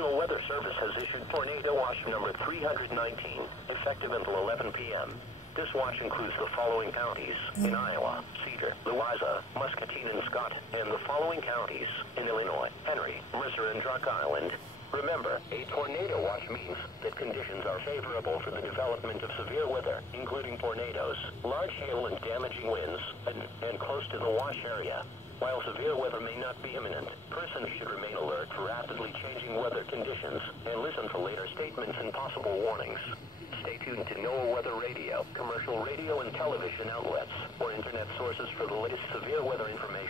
National Weather Service has issued tornado watch number 319, effective until 11 p.m. This watch includes the following counties in Iowa: Cedar, Louisa, Muscatine, and Scott, and the following counties in Illinois: Henry, Mercer, and Rock Island. Remember, a tornado watch means that conditions are favorable for the development of severe weather, including tornadoes, large hail and damaging winds, and close to the wash area. While severe weather may not be imminent, persons should remain alert for rapidly changing weather conditions and listen for later statements and possible warnings. Stay tuned to NOAA Weather Radio, commercial radio and television outlets, or internet sources for the latest severe weather information.